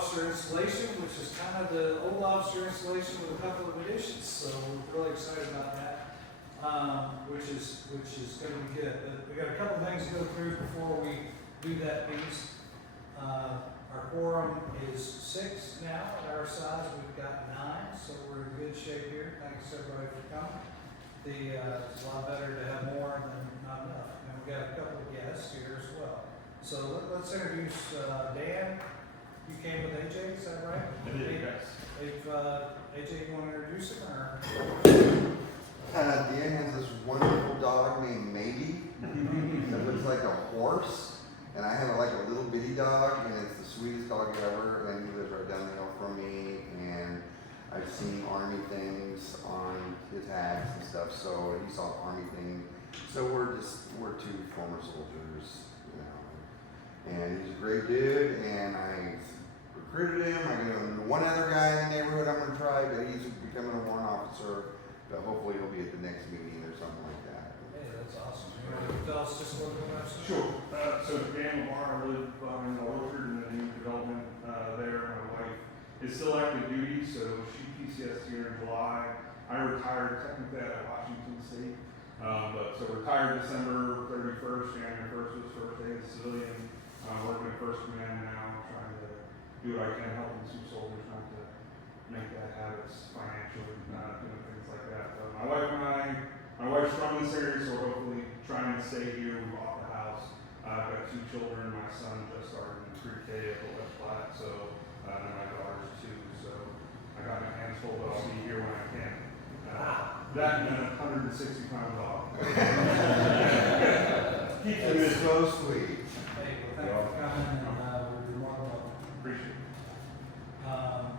officer installation, which is kind of the old officer installation with a couple of additions, so we're really excited about that, which is going to be good. But we got a couple things to go through before we do that piece. Our quorum is 6 now at our size. We've got 9, so we're in good shape here. Thanks everybody for coming. It's a lot better to have more than not enough. And we've got a couple of guests here as well. So let's introduce Dan. You came with AJ, is that right? I did, yes. If AJ, you want to introduce him or? Dan has this wonderful dog named Maybe that looks like a horse, and I have like a little bitty dog, and it's the sweetest dog ever, and he lives right down the hill from me, and I've seen Army things on his tags and stuff, so he saw Army thing. So we're 2 former soldiers, you know, and he's a great dude, and I recruited him. I got one other guy in the neighborhood I'm going to try, but he's becoming a warrant officer, but hopefully he'll be at the next meeting or something like that. Hey, that's awesome. You want to tell us just a little bit about yourself? Sure. So Dan Lamar, I live in Orchard in the new development there. My wife is still active duty, so she PCS here in July. I retired technically out of Washington State, but so retired December 31st, January 1st was first day as a civilian. Working at First Command now, trying to do what I can, helping some soldiers, trying to make that habits financially, doing things like that. But my wife's from this area, so we're hopefully trying to stay here. We bought the house. I've got 2 children. My son just started in pre-K at the West Platte, so and my daughter's 2. So I got my hands full, but I'll be here when I can. That and a 160-pound dog. Keep them It's so sweet. Hey, well, thank you for coming, and we're more than welcome. Appreciate it. All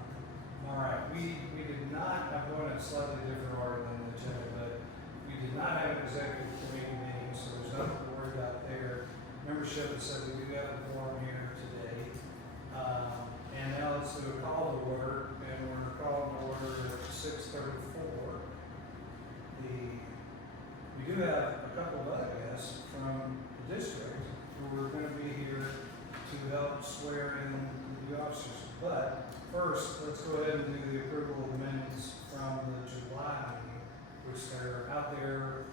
right, we did not, I'm going in a slightly different order than the agenda, but we did not have an executive committee meeting, so there's nothing to worry about there. Membership has said we do have a forum here today. And now let's do a call to order, and we're calling to order at 6:34. We do have a couple of other guests from the district who are going to be here to help swear in the officers. But first, let's go ahead and do the approval of the minutes from the July meeting, which they're out there.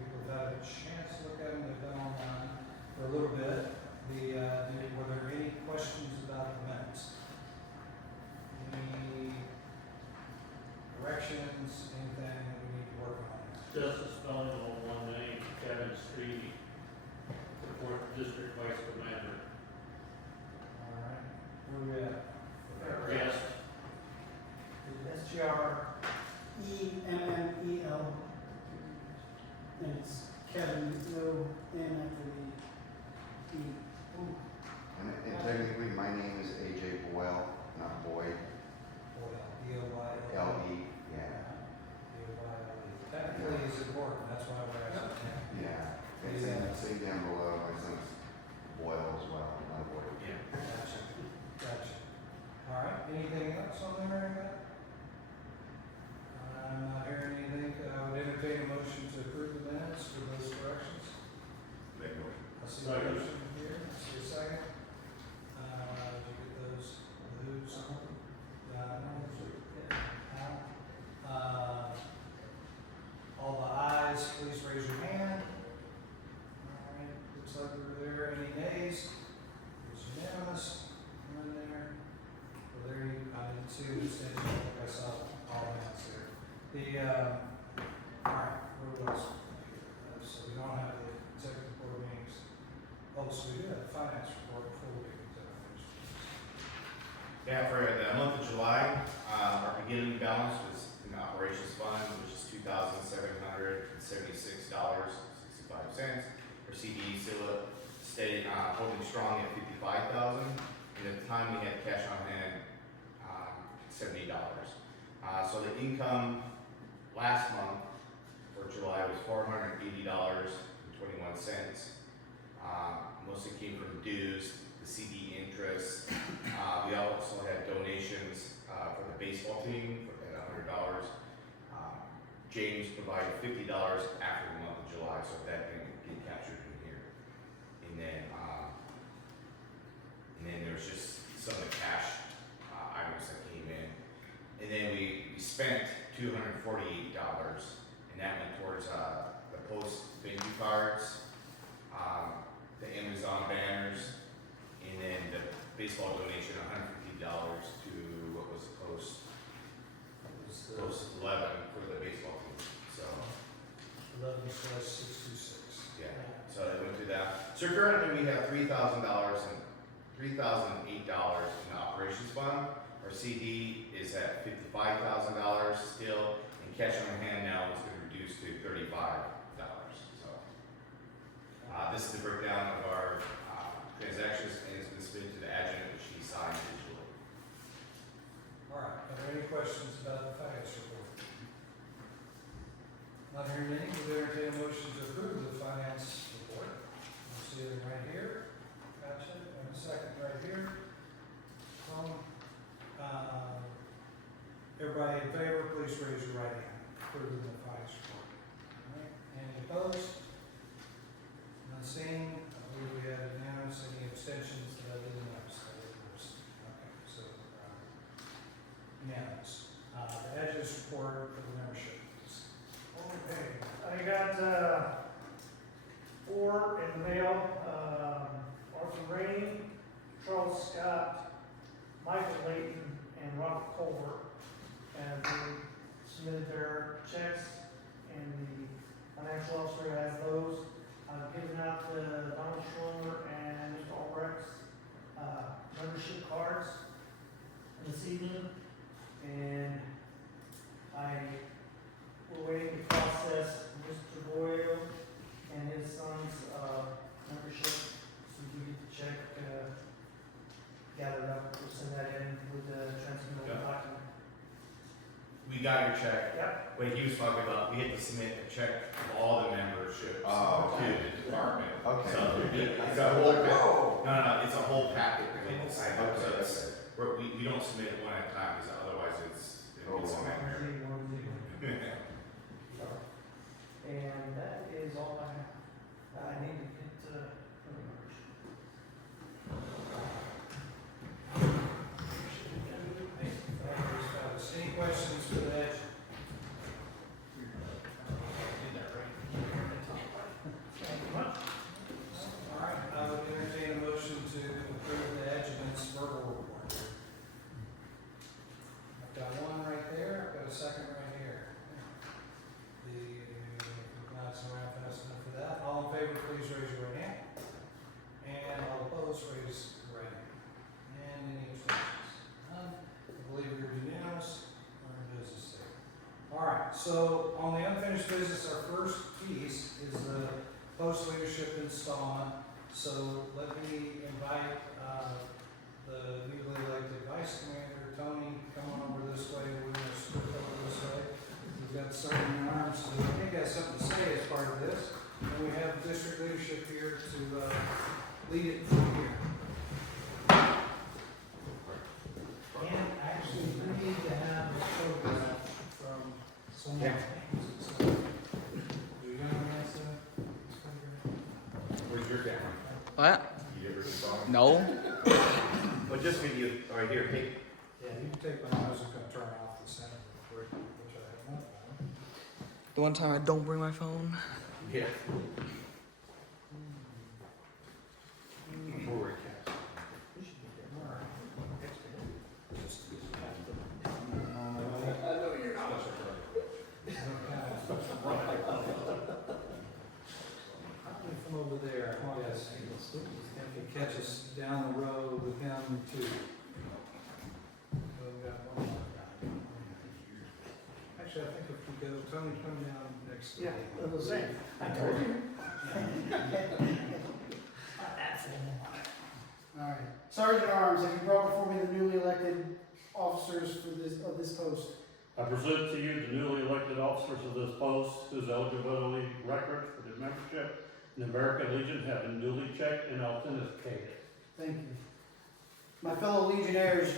People have had a chance to look at them. They've been online for a little bit. Were there any questions about the minutes? Any corrections? Anything that we need to work on? Just a spelling on one name, Kevin Street, the 4th District Vice Commander. All right. Where we at? Yes. SGREMMEL. And it's Kevin, no N after the E. Ooh. And technically, my name is AJ Boyle, not Boyd. B-O-Y-L. L-E, yeah. B-O-Y-L-E. Technically is important, that's why we're asking. Yeah. And say down below, my son's Boyle as well, not Boyd. Yeah. Gotcha. All right, anything else on there, anybody? I'm not hearing anything. I would entertain a motion to approve the minutes with those corrections. Make a motion. I see a motion here, I see a second. Did you get those? Who's? All the ayes, please raise your hand. All right, looks like we're there. Any nays? It's unanimous. None there. Well, there you, I didn't see the extension. I saw all hands there. All right, where was it? So we don't have the executive board meetings. Oh, so we do have the finance report before we get to that. Yeah, for the month of July, our beginning balance was in the operations fund, which is $2,776.65. Our CD still stayed holding strong at $55,000, and at the time we had cash on hand $70. So the income last month for July was $480.21. Mostly came from dues, the CD interest. We also had donations for the baseball team at $100. James provided $50 after the month of July, so that didn't get captured in here. And then there's just some of the cash cards, the Amazon banners, and then the baseball donation, $150 to what was Post 11 for the baseball team. So 11/626. yeah, so I went through that. So currently we have $3,008 in the operations fund. Our CD is at $55,000 still, and cash on hand now is going to reduce to $35. So this is the breakdown of our transactions, and it's been submitted to the adjutant, which he signed digitally. All right, are there any questions about the finance report? Not hearing any, would entertain a motion to approve the finance report? I see it right here. Gotcha, and a second right here. Everybody in favor, please raise your right hand. Approving the finance report. All right, any opposed? None seen. I believe we had unanimous. Any abstentions that I didn't notice? Okay, so, unanimous. The edges report for the membership. Okay, I got, 4 in the mail, Arthur Rainey, Charles Scott, Michael Layton, and Robert Culver. And they submitted their checks, and the financial officer has those. I've given out the Donald Schroeder and Mr. Albrecht's, membership cards this evening, and we're waiting to process Mr. Boyle and his son's, membership, so we get the check, gathered up, we'll send that in with the transmittal Yeah. document. We got your check. Yep. What he was talking about, we had to submit a check for all the memberships Oh, to okay. the department. Okay. So it's I a was whole like, pack. whoa. No, it's a whole packet that we had to sign up. So Okay, it's, we don't submit it one at a time, because otherwise it's Oh, a wow. nightmare. And that is all I have. I need to get to the numbers. Any questions for the edge? Thank you much. All right, I would entertain a motion to approve the adjutant's verbal report. I've got one right there, I've got a second right here. Not so around fast enough for that. All in favor, please raise your right hand. And all opposed, raise your right hand. And any abstentions? None. I believe we're unanimous. We're in business there. All right, so on the unfinished business, our first piece is the post leadership installment. So let me invite the newly elected vice commander, Tony, come on over this way. We're going to split over this way. We've got certain arms, so I think has something to say as part of this. And we have district leadership here to lead it from here. And actually, we need to have a photograph from someone. Yeah. So, do you know what's photograph? Where's your camera? What? You ever saw it? No. Well, just video, right here, hey. Yeah, you can take mine. I was just gonna turn off the center real quick, which I have not done. The one time I don't bring my phone. Yeah. Forward cast. From over there, yes. If you catch us down the road with him too. So we got one more guy. Actually, I think if we go, Tony, come down next to me. Yeah, that's the same. I told you. All right. Sergeant at Arms, have you brought before me the newly elected officers of this post? I present to you the newly elected officers of this post whose eligibility records for the membership in the American Legion have been duly checked and authenticated. Thank you. My fellow Legionnaires,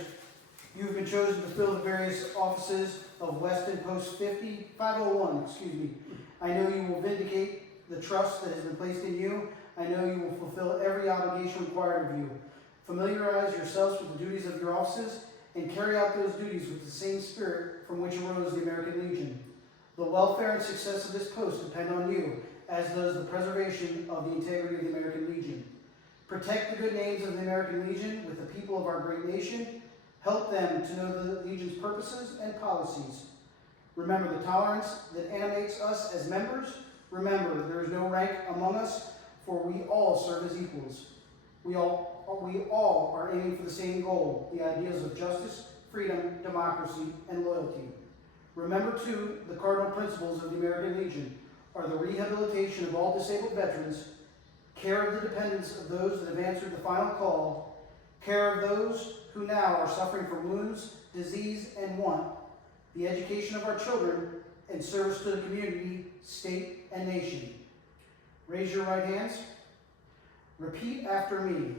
you have been chosen to fill the various offices of Weston Post 501, I know you will vindicate the trust that has been placed in you. I know you will fulfill every obligation required of you. Familiarize yourselves with the duties of your offices and carry out those duties with the same spirit from which arose the American Legion. The welfare and success of this post depend on you, as does the preservation of the integrity of the American Legion. Protect the good names of the American Legion with the people of our great nation. Help them to know the Legion's purposes and policies. Remember the tolerance that animates us as members. Remember, there is no rank among us, for we all serve as equals. We all are aiming for the same goal, the ideas of justice, freedom, democracy, and loyalty. Remember, too, the cardinal principles of the American Legion are the rehabilitation of all disabled veterans, care of the dependents of those that have answered the final call, care of those who now are suffering from wounds, disease, and want, the education of our children, and service to the community, state, and nation. Raise your right hands. Repeat after me.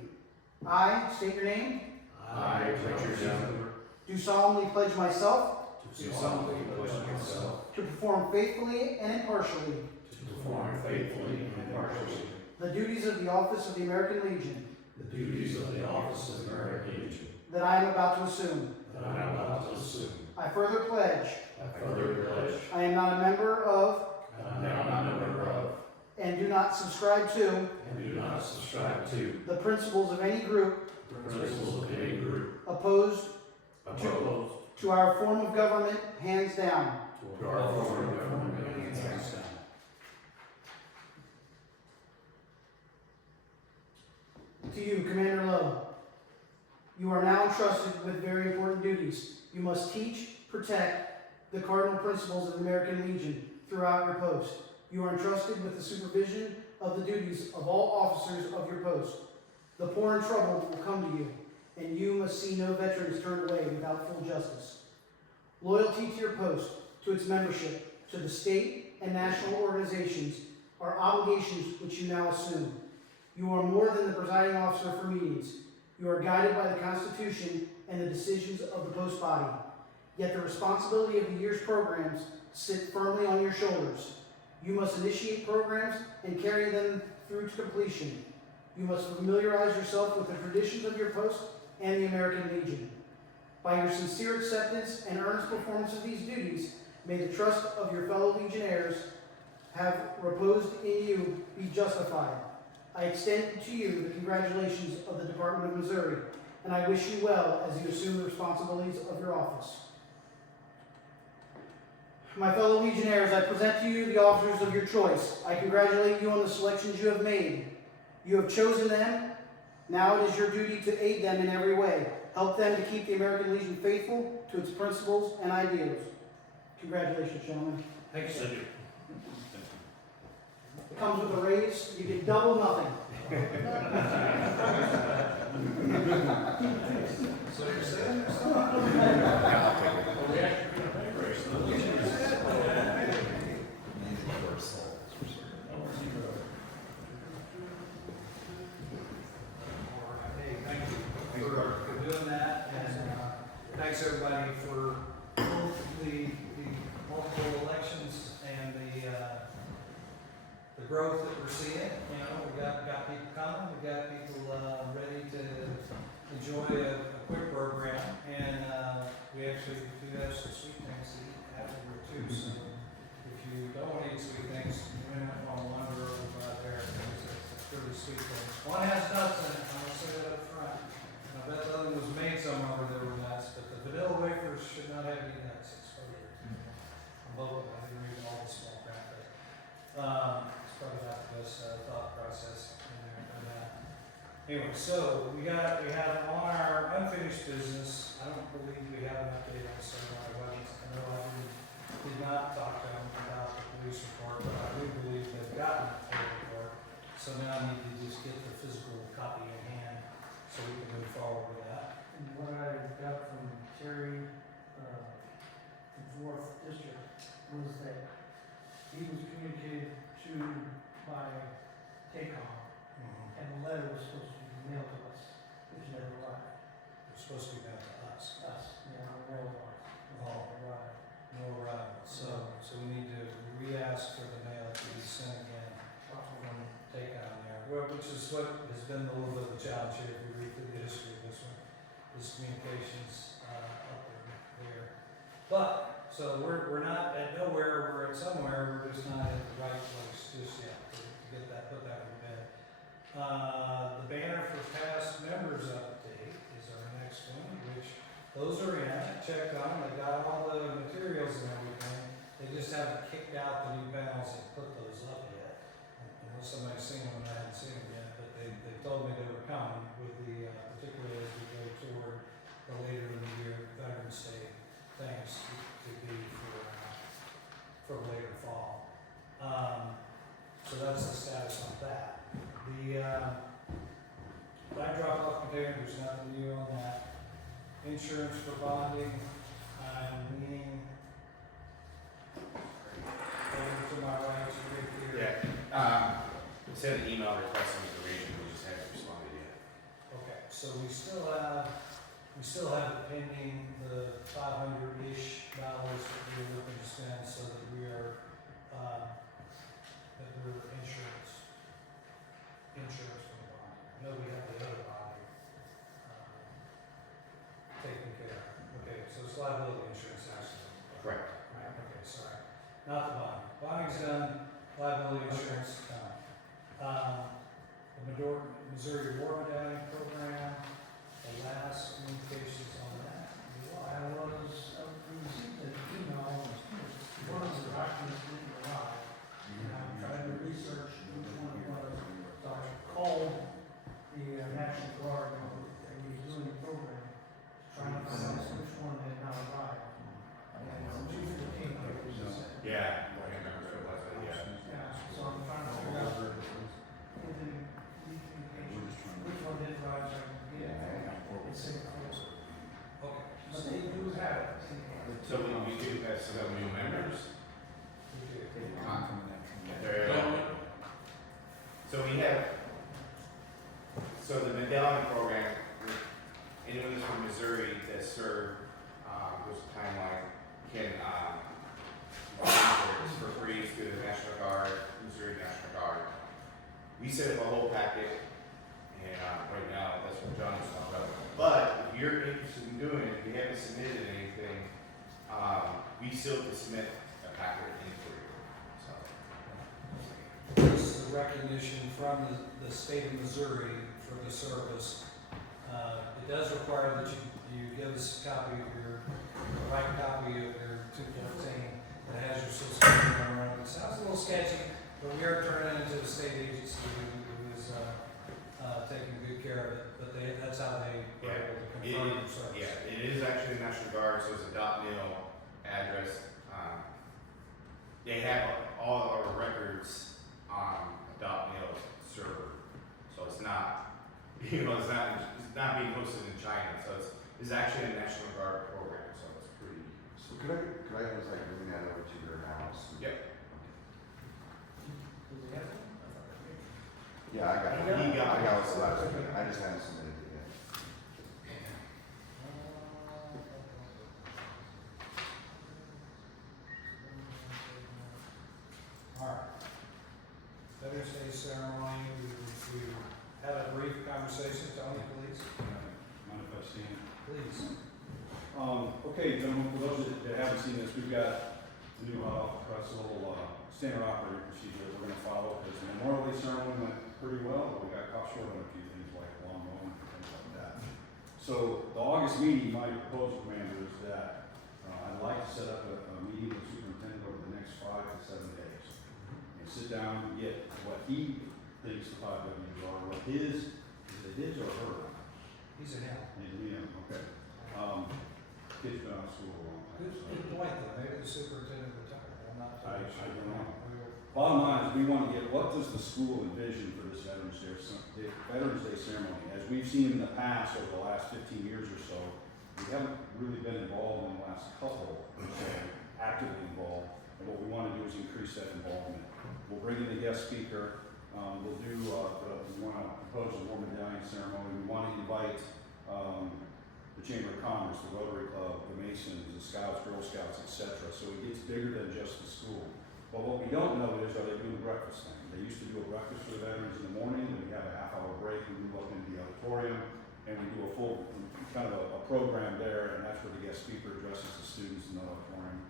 I state your name. I, Richard Young, Do solemnly pledge myself do solemnly pledge myself to perform faithfully and impartially to perform faithfully and impartially the duties of the office of the American Legion the duties of the office of the American Legion that I am about to assume. that I am about to assume. I further pledge I further pledge I am not a member of I am not a member of and do not subscribe to and do not subscribe to the principles of any group the principles of any group opposed opposed to our form of government, hands down. to our form of government and hands down. To you, Commander Lowe, you are now entrusted with very important duties. You must teach, protect the cardinal principles of the American Legion throughout your post. You are entrusted with the supervision of the duties of all officers of your post. The poor and troubled will come to you, and you must see no veterans turned away without full justice. Loyalty to your post, to its membership, to the state and national organizations are obligations which you now assume. You are more than the presiding officer for meetings. You are guided by the Constitution and the decisions of the post body. Yet the responsibility of the year's programs sit firmly on your shoulders. You must initiate programs and carry them through to completion. You must familiarize yourself with the traditions of your post and the American Legion. By your sincere acceptance and earnest performance of these duties, may the trust of your fellow Legionnaires have reposed in you be justified. I extend to you the congratulations of the Department of Missouri, and I wish you well as you assume the responsibilities of your office. My fellow Legionnaires, I present to you the officers of your choice. I congratulate you on the selections you have made. You have chosen them. Now it is your duty to aid them in every way. Help them to keep the American Legion faithful to its principles and ideals. Congratulations, gentlemen. Thanks. Thank you. It comes with a raise. You get double nothing. So you're saying there's something? I'll take it. Well, we actually got a pay raise, though. Hey, thank you for doing that, and thanks everybody for both the multiple elections and the growth that we're seeing. You know, we got people coming, we got people ready to enjoy a quick program, and we actually do have some sweet things to eat afterward too. So if you don't want to eat sweet things, you may not want to wander over by there, because it's pretty sweet things. One has nuts in it, I'm gonna say that up front. And I bet the other one was made somewhere where there were nuts, but the vanilla wafers should not have any nuts exposure. I'm hoping I didn't read all the small crap, but it's probably not the best thought process in there. But, anyway, so we have on our unfinished business. I don't believe we have an update on certified weapons. I know I did not talk to them about the police report, but I do believe they've gotten the report. So now I need to just get the physical copy in hand so we can move forward with that. And what I got from Terry, from Fourth District, was that he was communicated to by TACOM, and the letter was supposed to be mailed to us, which never arrived. It's supposed to be mailed to us. Yeah, the mailbox. Oh. Arrived. No arrival. So we need to re-ask for the mail to be sent again from take on there, which is what has been a little bit of a challenge here. If we read through the history of this one, this communications up there. But, so we're not at nowhere, we're at somewhere, we're just not at the right place just yet to get that, put that in bed. The banner for past members update is our next one, which those are in, I checked on, they got all the materials and everything. They just haven't kicked out the new panels and put those up yet. Unless somebody's seen them, I haven't seen them yet, but they told me they were coming with the, particularly as we go toward the later in the year Veterans Day things to be for later fall. So that's the status on that. The flag drop-off container, there's nothing new on that. Insurance for bonding, I'm leaning over to my right, right here. Yeah, sent an email requesting information, we just haven't responded yet. Okay, so we still have pending the $500-ish that we're looking to spend so that we are, that we're insurance from the bond. I know we have the other bonding, taken care of. Okay, so it's liability insurance actually. Correct. Right, okay, sorry. Not the bonding. Bonding's done, liability insurance done. The Missouri War Medallion Program, the last communications on that. I received an email, one of the documents didn't arrive, and I'm trying to research which one it was. So I called the National Guard, and he was doing the program, trying to find out which one had not arrived. And it's 2:15, like you just said. Yeah, I can't remember what it was, but yeah. Yeah, so I'm trying to figure out if the communication, which one did arrive, so I can get it. It's safe. Okay. But they do have it. So we do have some new members. We do. So we have, so the medallion program, anyone that's from Missouri that served, there's a timeline, can, volunteer for free through the National Guard, Missouri National Guard. We set up a whole packet, and, right now, that's what John is talking about. But if you're interested in doing it, if you haven't submitted anything, we still can submit a packet in for you, so. This is the recognition from the state of Missouri for the service. It does require that you give us a copy of the right copy of your 214 that has your social security number on it. It sounds a little sketchy, but we are turning it into a state agency who is taking good care of it. But that's how they were able to confirm their service. Yeah, it is actually the National Guard, so it's a .mil address. They have all of our records on a .mil server, so it's not, it's not being hosted in China. So it's actually a National Guard program, so it's pretty. So could I just like bring that over to your house? Yep. Do they have one? Yeah, I got it. He got it. I got it last week. I just haven't submitted it yet. All right. Veterans Day ceremony, we had a brief conversation. Tony, please. Mind if I stand? Please. Okay, gentlemen, for those that haven't seen this, we've got the new press little standard operating procedure that we're going to follow because the Memorial Day ceremony went pretty well, but we got caught short on a few things like lawn mowing and things like that. So the August meeting, my proposal, Commander, is that I'd like to set up a meeting with the superintendent over the next 5 to 7 days and sit down and get what he thinks the 5 W's are, what his, is it his or her? He's an L. Yeah, okay. Kid's been out of school a long time. Good point, though. Maybe the superintendent retired. I'm not I totally sure. don't know. We will- Bottom line is, we want to get, what does the school envision for this Veterans Day ceremony? As we've seen in the past, over the last 15 years or so, we haven't really been involved in the last couple, so actively involved. And what we want to do is increase that involvement. We'll bring in the guest speaker. We'll do, we want to propose a war medallion ceremony. We want to invite the Chamber of Commerce, the Rotary Club, the Masons, the Scouts, Girl Scouts, etc. So it gets bigger than just the school. But what we don't know is, are they doing the breakfast thing? They used to do a breakfast for the veterans in the morning, then we have a half-hour break, we move up into the auditorium, and we do a full, kind of a program there, and that's where the guest speaker addresses the students in the auditorium.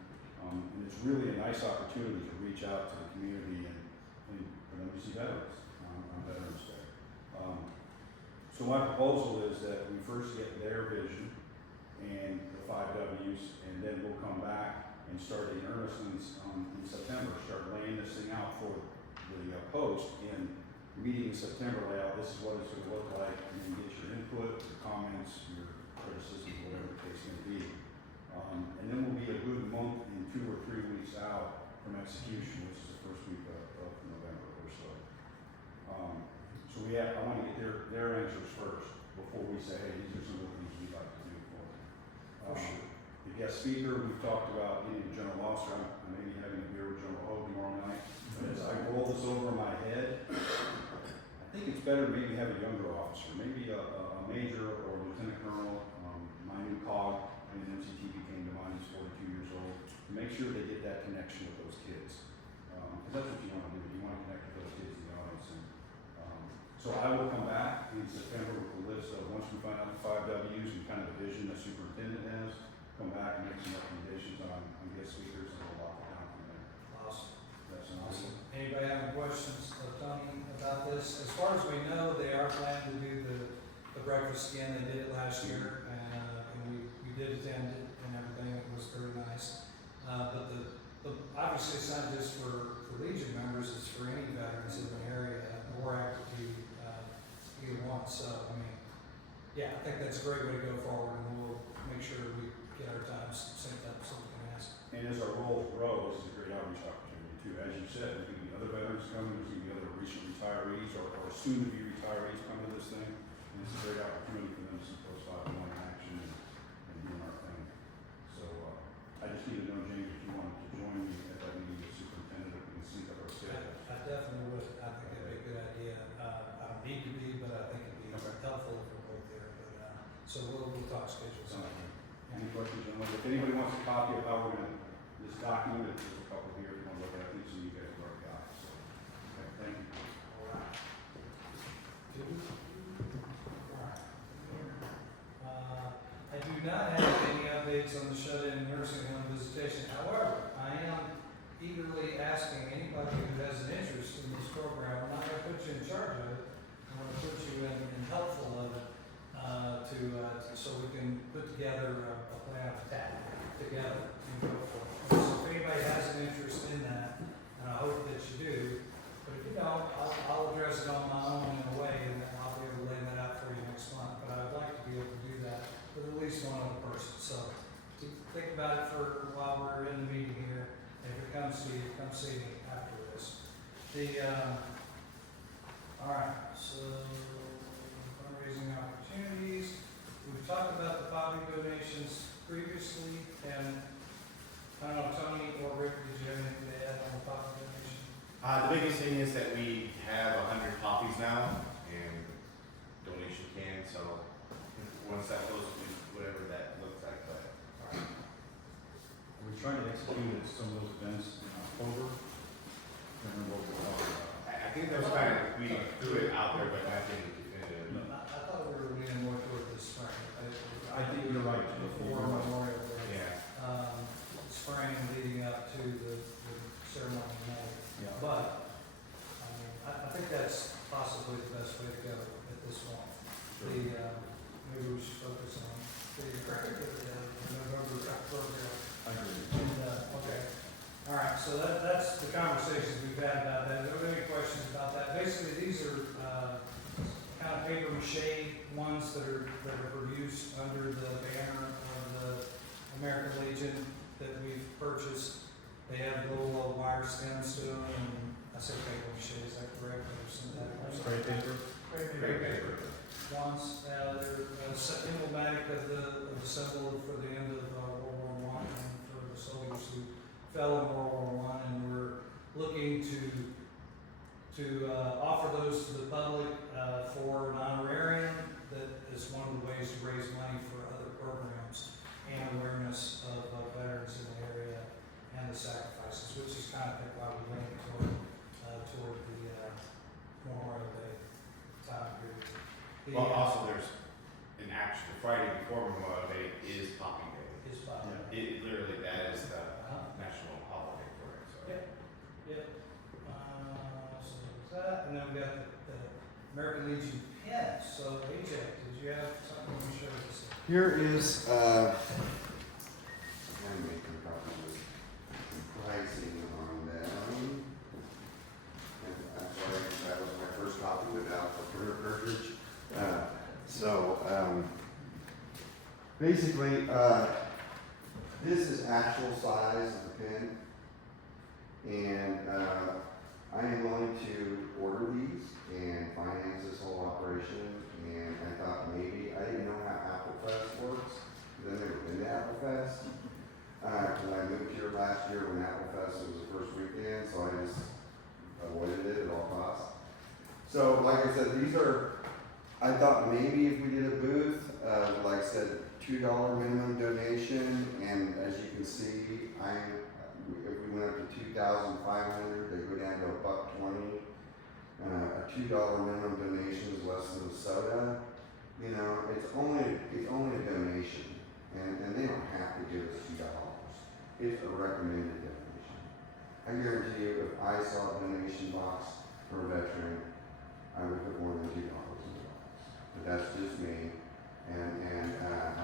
And it's really a nice opportunity to reach out to the community and for them to see veterans on Veterans Day. So my proposal is that we first get their vision and the 5 W's, and then we'll come back and start in earnest in September, start laying this thing out for the Post in meeting in September, lay out this is what it's going to look like, and then get your input, your comments, your criticisms, whatever the case may be. And then we'll be a good month in 2 or 3 weeks out from execution, which is the first week of November or so. So I want to get their answers first before we say, hey, these are some of the things we'd like to do for them. The guest speaker, we've talked about getting a general officer. I may be having a beer with General O tomorrow night. But as I roll this over my head, I think it's better to maybe have a younger officer, maybe a major or lieutenant colonel. My new COG in MCTV came to mind, he's 42 years old, to make sure they get that connection with those kids. Because that's what you want to do, you want to connect with those kids in the audience. And, so I will come back in September with a list of, once we find out the 5 W's and kind of the vision the superintendent has, come back and make some recommendations on guest speakers, and we'll lock it down from there. Awesome. That's an Awesome. Anybody have any questions of Tony about this? As far as we know, they are planning to do the breakfast again. They did it last year, and we did attend it and everything. It was very nice. But obviously it's not just for Legion members, it's for any veterans in the area or active duty, either one. So, I mean, yeah, I think that's a great way to go forward, and we'll make sure we get our times synced up so we can ask. And as our roles grow, this is a great outreach opportunity too. As you said, there's going to be other veterans coming, there's going to be other recent retirees or soon to be retirees coming to this thing. And it's a great opportunity for them to see Post 5 in action and doing our thing. So I just need to know, James, if you wanted to join me at that meeting with superintendent, we can sync up our schedules. I definitely would. I think that'd be a good idea. I don't need to be, but I think it'd be helpful if we're both there. But so we'll talk schedules. Any questions, gentlemen? If anybody wants a copy of how we're going to, this document, there's a couple here if you want to look at it. I think some of you guys have already got it. So, okay, thank you. All right. I do not have any updates on the shut-in nursing home visitation. However, I am eagerly asking anybody who has an interest in this program. I'm not going to put you in charge of it. I'm going to put you in helpful of it so we can put together a plan of attack together and go for it. So if anybody has an interest in that, and I hope that you do, but if you don't, I'll address it on my own in a way, and then I'll be able to lay that out for you next month. But I'd like to be able to do that with at least one other person. So think about it for while we're in the meeting here. And if it comes to you, come see me after this. All right, so fundraising opportunities. We've talked about the poverty donations previously, and I don't know, Tony or Rick, did you have anything to add on the poverty donation? The biggest thing is that we have 100 copies now, and donation cans, so once that goes, whatever that looks like, but. Are we trying to execute some of those events in October? I don't know what we're talking about. I think that was kind of, we threw it out there, but nothing definitive. I thought we were leaning more toward the spring. I think you're right. Before Memorial Day. Yeah. Spring leading up to the ceremony night. Yeah. But, I mean, I think that's possibly the best way to go at this point. Sure. Maybe we should focus on the November program. I agree. And, okay. All right, so that's the conversations we've had about that. Are there any questions about that? Basically, these are kind of paper mache ones that are produced under the banner of the American Legion that we've purchased. They have little wire stems to them, and I say paper mache, is that correct? Or synthetic? Spray paper. Spray paper. Ones, they're emblematic of the symbol for the end of World War I and for the soldiers who fell in World War I, and we're looking to offer those to the public for an honorarium that is one of the ways to raise money for other programs and awareness of veterans in the area and the sacrifices, which is kind of why we went toward the Memorial Day time period. Well, also there's Friday before Memorial Day is Poppy Day. Is Bob. It literally, that is the Uh-huh. national holiday for it, so. Yep. Yep. So there's that, and then we got the American Legion pin. So AJ, did you have something to share with us? Here is, I'm making copies of some pricing on that one. And I'm sorry, that was my first copy without the printer cartridge. Basically, this is actual size of the pen. And, I am willing to order these and finance this whole operation. And I thought maybe, I didn't know how Applefest works, because I've never been to Applefest. When I moved here last year, when Applefest was the first weekend, so I just avoided it at all costs. So, like I said, these are, I thought maybe if we did a booth, like I said, $2 minimum donation, and as you can see, if we went up to 2,500, they go down to $1.20. A $2 minimum donation is less than a soda. You know, it's only a donation, and they don't have to give us $2. It's a recommended donation. I guarantee you, if I saw a donation box for a veteran, I would put more than $2 in the box. But that's just me, and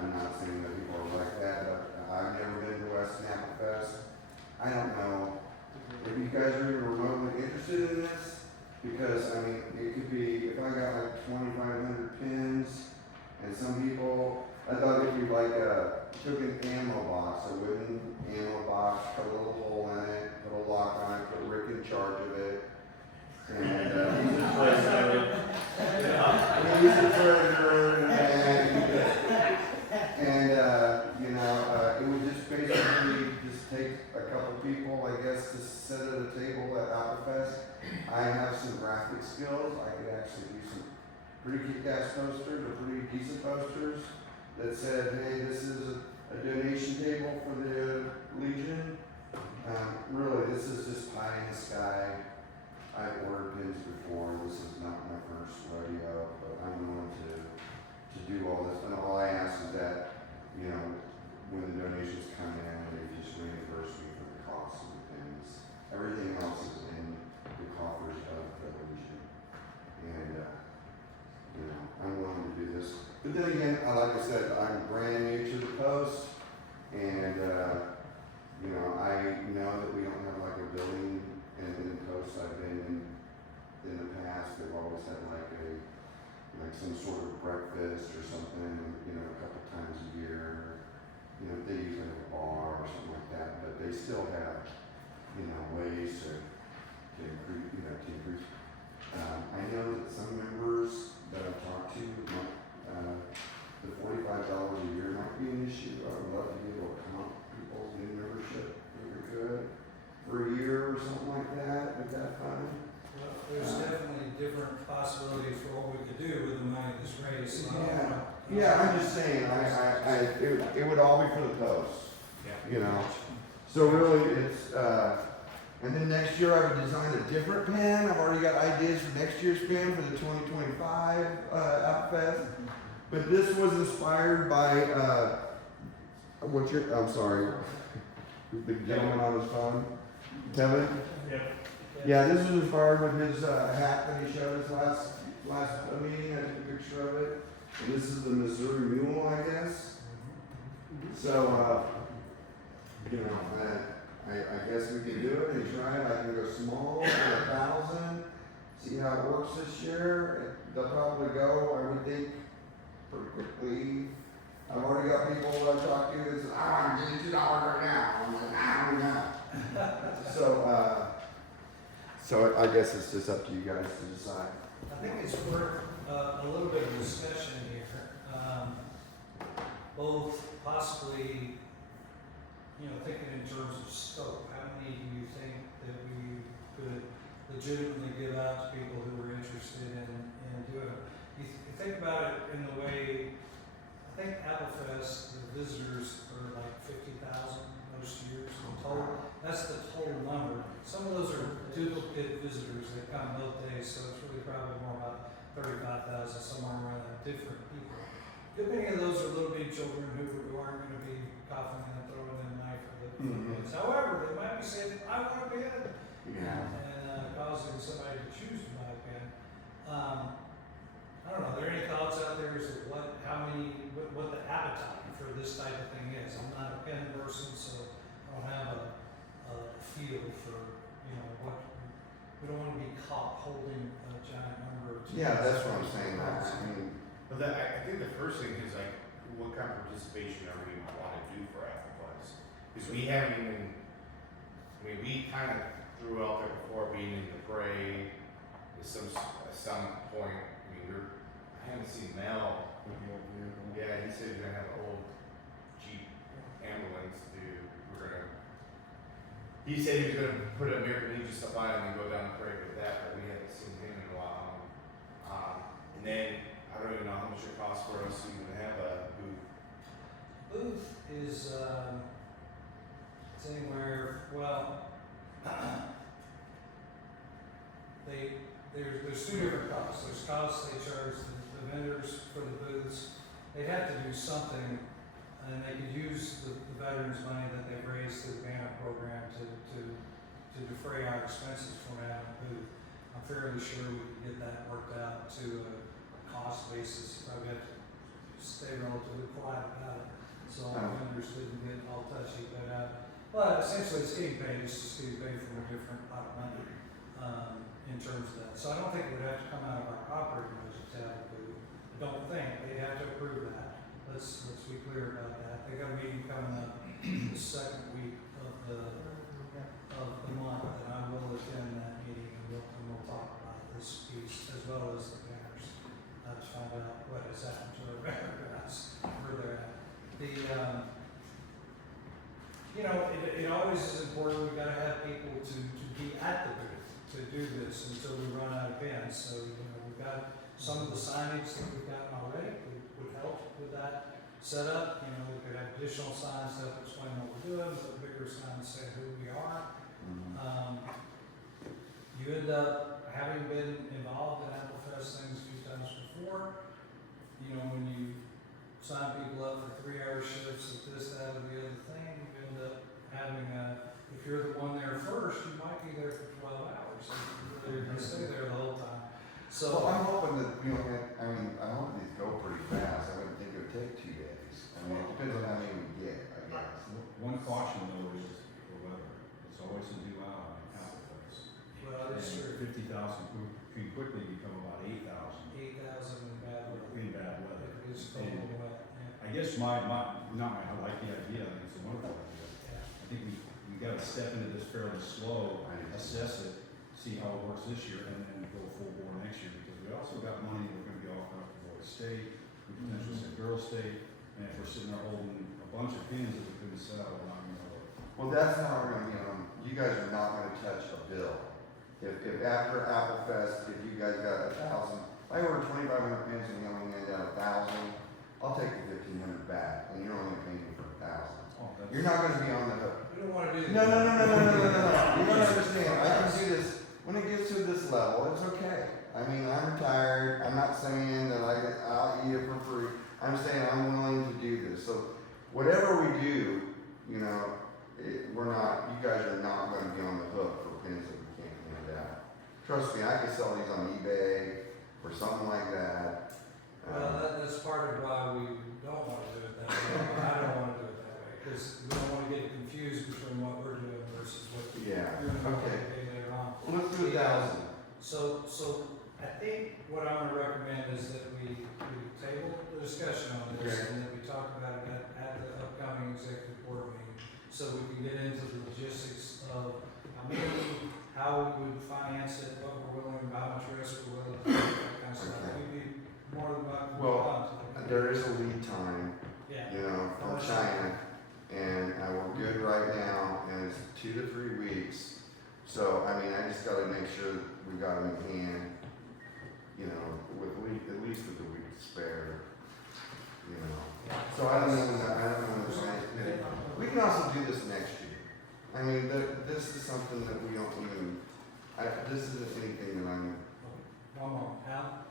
I'm not saying that people are like that, but I've never been to Weston Applefest. I don't know if you guys are even remotely interested in this, because, I mean, it could be, if I got like 2,500 pins, and some people, I thought if you like, took an ammo box, a wooden ammo box, put a little hole in it, put a lock on it, put Rick in charge of it, and, he's the treasurer. He's the treasurer, and, you know, it would just basically just take a couple people, I guess, to sit at a table at Applefest. I have some graphic skills. I could actually do some pretty kick-ass posters, or pretty decent posters that said, hey, this is a donation table for the Legion. Really, this is just pie in the sky. I've ordered pins before. This is not my first rodeo, but I'm willing to do all this. And all I ask is that, you know, when the donations come in, they just reimburse me for the cost of the pins. Everything else is in the coffers of the Legion. And, you know, I'm willing to do this. But then again, like I said, I'm brand new to the post, and, you know, I know that we don't have like a building in the post I've been in the past. They've always had like some sort of breakfast or something, you know, a couple times a year. You know, they usually have a bar or something like that, but they still have, you know, ways to increase, you know, to increase. I know that some members that I've talked to, the $45 a year might be an issue. I would love to be able to comp people's new membership if we could for a year or something like that. Would that fun? Well, there's definitely different possibilities for what we could do with the money that's raised. So Yeah, I'm just saying, it would all be for the post, Yeah. you know? So really, it's, and then next year I would design a different pen. I've already got ideas for next year's pen for the 2025 Applefest. But this was inspired by, I'm sorry, the gentleman on his phone, Kevin? Yep. Yeah, this was inspired with his hat that he showed us last meeting. I took a picture of it. And this is the Missouri Mule, I guess. So, you know, I guess we can do it and try it. I can go small for 1,000, see how it works this year. They'll probably go, I would think, pretty quickly. I've already got people that I've talked to that say, I'm getting $2 right now. I'm like, I'm not. So I guess it's just up to you guys to decide. I think it's worth a little bit of discussion here. Both possibly, you know, thinking in terms of scope. How many do you think that we could legitimately give out to people who are interested in doing it? You think about it in the way, I think Applefest, the visitors are like 50,000 most years in total. That's the total number. Some of those are duplicate visitors that come both days, so it's really probably more about 35,000, somewhere around that, different people. Good many of those are little bitty children who aren't gonna be coughing and throwing in a knife for the kids. However, they might be saying, I want a pen, Yeah. and causing somebody to choose to buy a pen. I don't know, are there any thoughts out there as to what the appetite for this type of thing is? I'm not a pen person, so I don't have a feel for, what, we don't wanna be caught holding a giant number of. Yeah, that's what I'm saying. I mean, But I think the first thing is like, what kind of participation are we gonna wanna do for Applefest? Because we haven't even, we kind of threw out there before being in the parade, at some point, I haven't seen Mel. Yeah, he said he's gonna have an old Jeep ambulance he said he was gonna put American Legion stuff on it and then go down the parade with that, but we haven't seen him in a while. And then, I don't even know how much it costs for us to even have a booth. Booth is, it's anywhere, well, there's two different costs. There's costs they charge the vendors for the booths. They have to do something, and they could use the veterans' money that they've raised through the banner program to defray our expenses from having a booth. I'm fairly sure we could get that worked out to a cost basis. Probably have to stay relatively quiet about it, so our vendors didn't get all touchy. But essentially, it's getting paid. It's just getting paid from a different pot of money in terms of that. So I don't think it would have to come out of our operating budget to have a booth. I don't think they'd have to approve that. Let's be clear about that. They got a meeting coming up the second week of the month, and I will attend that meeting, and we'll talk about this piece as well as the banners to find out what has happened to our banners, where they're at. It always is important. We've got to have people to be at the booth to do this until we run out of pens. So we've got some of the signage that we've gotten already would help with that setup. We could have additional signs that explain what we're doing, but bigger signs say who we are. You end up having been involved in Applefest things a few times before. When you sign people up for 3-hour shifts at this, that, or the other thing, you end up having if you're the one there first, you might be there for 12 hours. You're going to stay there the whole time. So I'm hoping that, I hope these go pretty fast. I wouldn't think it would take 2 days. It depends on how many we get, I guess. One caution though is the weather. It's always a due out on Applefest. well, it's true. 50,000 can quickly become about 8,000 8,000 in bad weather. in bad weather. It's cold and wet. I guess I like the idea. I think it's a wonderful idea. Yeah. I think we got to step into this fairly slow, assess it, see how it works this year, and then go full bore next year. Because we also got money we're going to be offering up to Boise State, we potentially say Girls State, and if we're sitting there holding a bunch of pins that we couldn't sell, we're not going to. Well, that's how we're gonna be on. You guys are not gonna touch a bill. If after Applefest, if you guys got 1,000, if I order 2,500 pins and we only hand out 1,000, I'll take the 1,500 back, and you're only paying me for 1,000. Oh, that's, You're not gonna be on the hook. We don't want to do that. No. You don't understand. I can do this. When it gets to this level, it's okay. I'm retired. I'm not saying that I'll eat it for free. I'm saying I'm willing to do this. So whatever we do, you guys are not gonna be on the hook for pins that we can't hand out. Trust me, I could sell these on eBay or something like that. Well, that's part of why we don't want to do it that way. I don't want to do it that way, because we don't want to get confused between what we're doing versus what Yeah, you're going to okay. pay later on. Well, let's do 1,000. So I think what I'm gonna recommend is that we table the discussion on this, Okay. and that we talk about it at the upcoming executive board meeting, so we can get into the logistics of how we would finance it, what we're willing, how much risk we're willing to take, that kind of stuff. Okay. We'd be more than welcome to Well, come to it. There is a lead time, Yeah. from China, and we're good right now, and it's 2 to 3 weeks. So, I just gotta make sure that we got them in hand, with at least with a week to spare, So I don't know, we can also do this next year. This is something that we don't even, this isn't anything that I'm, One more, Al?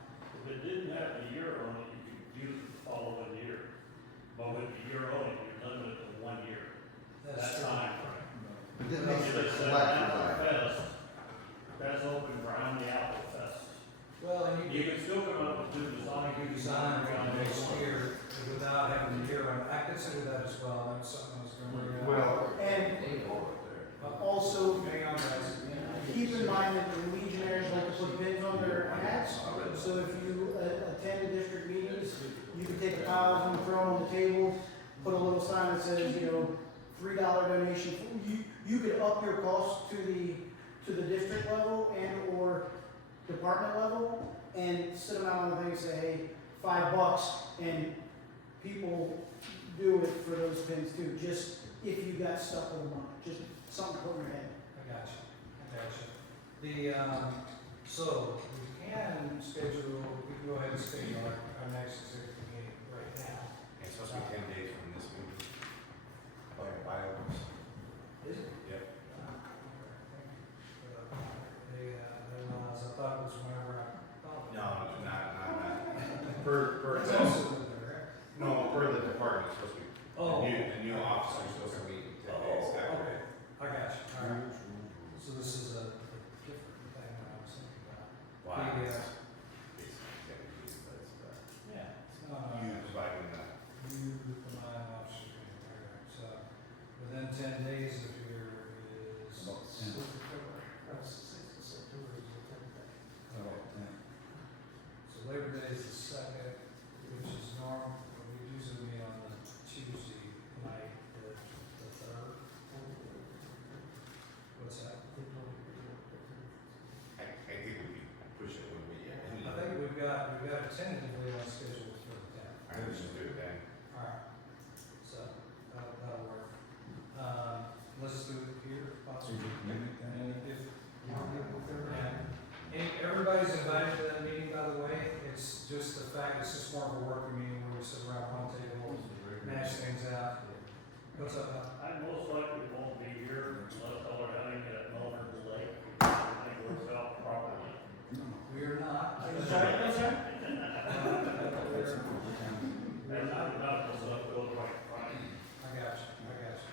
If it didn't have a year on it, you could use it the following year. So if you attend the district meetings, you can take a pile of them, throw them on the table, put a little sign that says, you know, $3 donation. You could up your cost to the district level and or department level and sit them out on the thing and say, hey, $5, and people do it for those pins too. Just if you got stuck with a money, just something to put in your head. I got you. So we can go ahead and schedule our next executive meeting right now. It's supposed to be 10 days from this meeting. Like a bylaws. Is it? Yep. I thought it was whenever I thought. No, not. Per It's the, also in there, no, per the department, it's supposed to be, Oh. the new officer is supposed to meet in 10 days Oh, after. okay. I got you. All right. So this is a different thing than I was thinking about. Wow. The, It's executive meeting, but it's, Yeah. you providing that. You, the combined officer, alright, so within 10 days of here is. About 10. That's the 6th of September is the 10th day. So Labor Day is the 2nd, which is normal, we usually meet on the Tuesday night, the 3rd. What's that? I think we can push it when we, I think we've got it tentatively on schedule for the 10th. I think we should do it then. Alright, so that'll work. Let's do it here, if possible. And if you're good with everything. Everybody's invited to that meeting, by the way. It's just the fact, it's just more of a working meeting where we sit around one table, mash things out. What's up, Al? I most likely won't be here unless y'all are having it at Melvin Lake. I think it works out properly. We are not. That's right. And I'm not just up to go right Friday. I got you.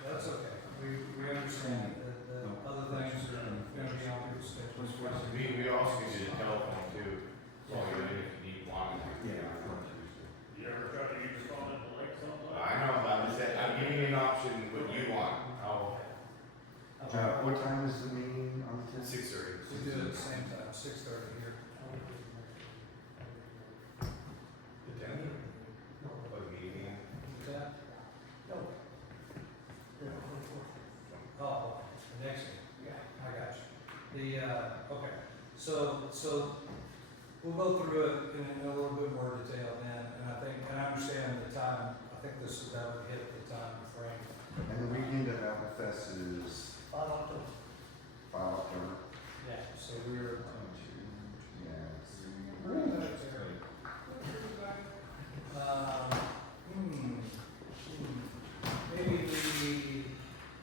That's okay. We understand that the other things are gonna be on people's schedules. We also can do the telephone too, so you if you need one. You ever try to use your phone at the lake sometime? I know, but I'm giving you an option, what you want. Oh, What time is the meeting on the 10th? 6:30. We do it at the same time, 6:30 here. The 10th? Or the meeting? What's that? Oh, the next one. Yeah, I got you. Okay, so we'll go through it in a little bit more detail then, and I understand the time, I think this would definitely hit the time frame. And the weekend of Applefest is October. 5 October. Yeah. So we're.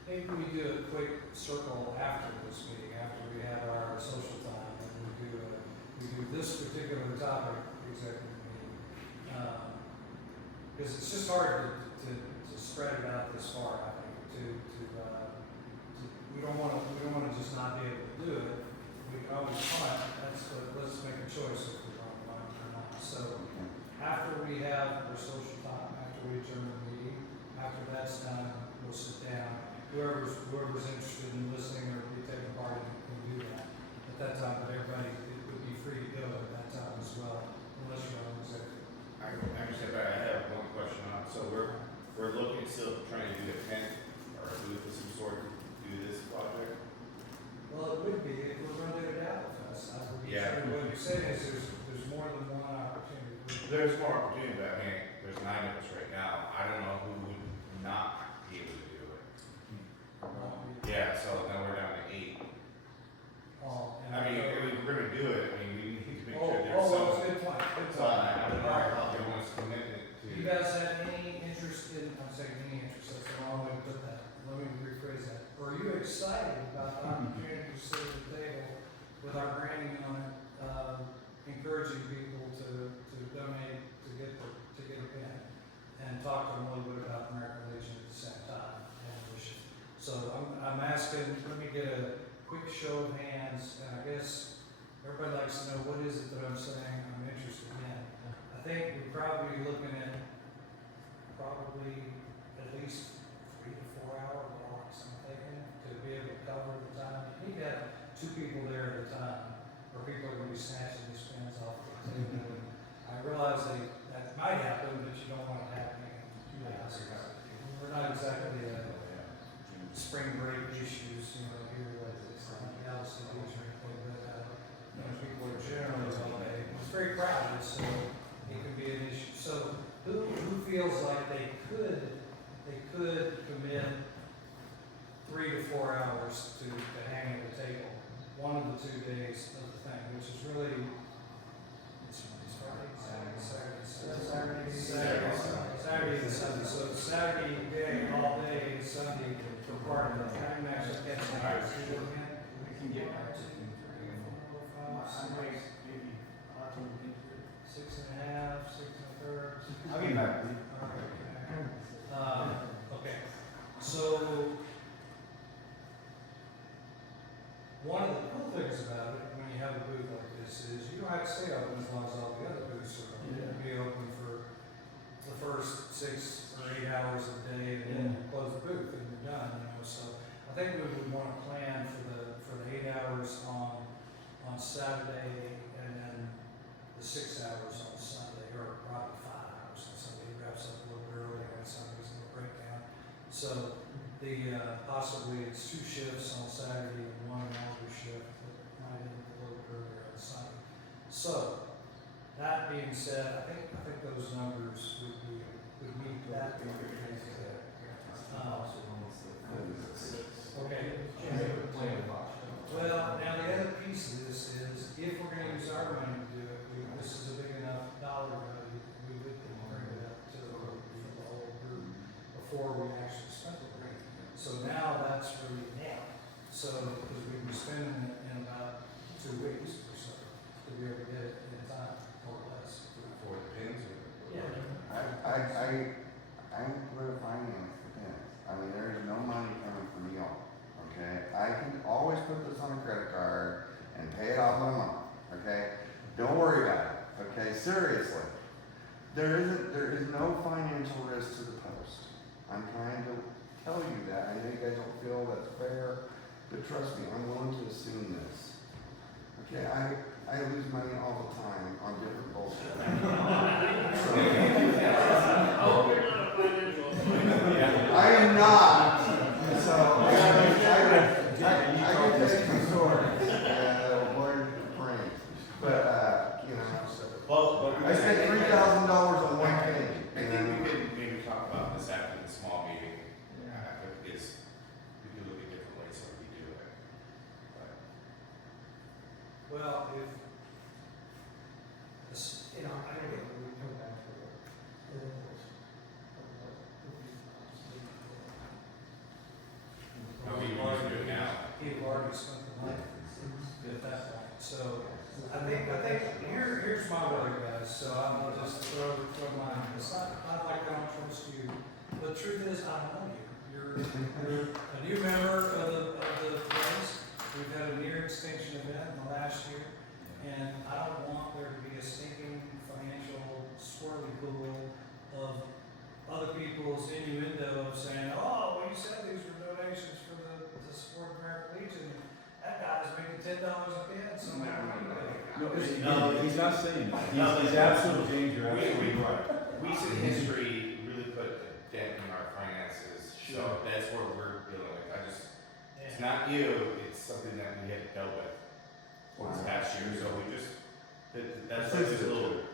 Maybe we do a quick circle after this meeting, after we have our social time, and we do this particular topic executive meeting. Because it's just hard to spread it out this far, I think, we don't wanna just not be able to do it. We can always punt, let's make a choice if we want to punt or not. So after we have our social time, after we adjourn the meeting, after that's done, we'll sit down. Whoever's interested in listening or be taking part in it can do that at that time, but everybody would be free to go at that time as well, unless you're on executive. I understand, but I have one question on, so we're looking, still trying to do the 10th, or do it for some sort, do this project? Well, it would be, if we're going to do it at Applefest. Yeah. What you're saying is there's more than one opportunity. There's more opportunity, but I mean, there's 9 of us right now, I don't know who would not be able to do it. Yeah, so now we're down to 8. Oh, and I mean, if we're gonna do it, I mean, we need to make sure there's that's some, a good point, good so point. I don't know how everyone's commitment to. Do you guys have any interest in, I'm saying any interest, that's the wrong way to put that, let me rephrase that. Or are you excited about the opportunity to sit at the table with our branding on it, encouraging people to donate, to get a pin, and talk to them a little bit about the American Legion at the same time, and mission. So I'm asking, let me get a quick show of hands, and I guess everybody likes to know what is it that I'm saying I'm interested in. I think we're probably looking at at least 3 to 4 hour blocks, I'm thinking, to be able to cover the time. You need to have 2 people there at a time, or people are gonna be snatching these pens off the table. so it can be an issue. So who feels like they could commit 3 to 4 hours to hang at the table, one of the 2 days of the thing, which is really, it's Friday, Saturday and Sunday. So it's Saturday day, all day, Sunday for part of the time, actually catch the hours. We can get back to 3, 4, 5, 6, maybe 6.5, 6 1/3. I'll get back to you. Okay, so one of the cool things about it, when you have a booth like this, is you don't have to stay open as long as all the other booths are open. You can be open for the first 6 or 8 hours a day, and then close the booth and you're done, you know, so I think we would want to plan for the 8 hours on Saturday, and then the 6 hours on Sunday, or probably 5 hours on Sunday. It wraps up a little bit early on Sundays and a breakdown. So the, possibly it's 2 shifts on Saturday and 1 longer shift that might end a little bit earlier on Sunday. So, that being said, I think those numbers would meet that. Okay. Well, now the other piece of this is, if we're gonna use our money to do it, this is a big enough dollar value, we would bring it up to the whole group before we actually spend the money. So now that's really now. So, because we can spend it in about 2 weeks or so, to be able to get it in time, or less. For the pins or? I'm going to finance the pins. I mean, there is no money coming from y'all, okay? I can always put this on a credit card and pay it off in a month, okay? Don't worry about it, okay? Seriously. There is no financial risk to the post. I'm trying to tell you that. I know you guys don't feel that's fair, but trust me, I'm willing to assume this. Okay, I lose money all the time on different bullshit. I am not. So I can take some stories. Lord praying. But you know, I spent $3,000 on one thing. I think we could maybe talk about this after the small meeting. Is we could look at different ways that we do it. But Well, if, You know, I don't get it, we come back to the invoice. I mean, we can do it now. he'd already spent the money at that point. So I think here's my worry, guys. So I'll just throw mine. It's not like I don't trust you. The truth is, I don't know you. You're a new member of the place. We've had a near extinction event in the last year, and I don't want there to be a stinking financial swirly pool of other people's innuendo of saying, oh, well, you said these were donations for the support of American Legion. That guy's making $10 a bid, so No, he's not saying that. He's absolutely, James, you're absolutely right. Recent history really put a dent in our finances, so that's where we're dealing with. It's not you, it's something that we have dealt with over the past year, so we just, that's just a little.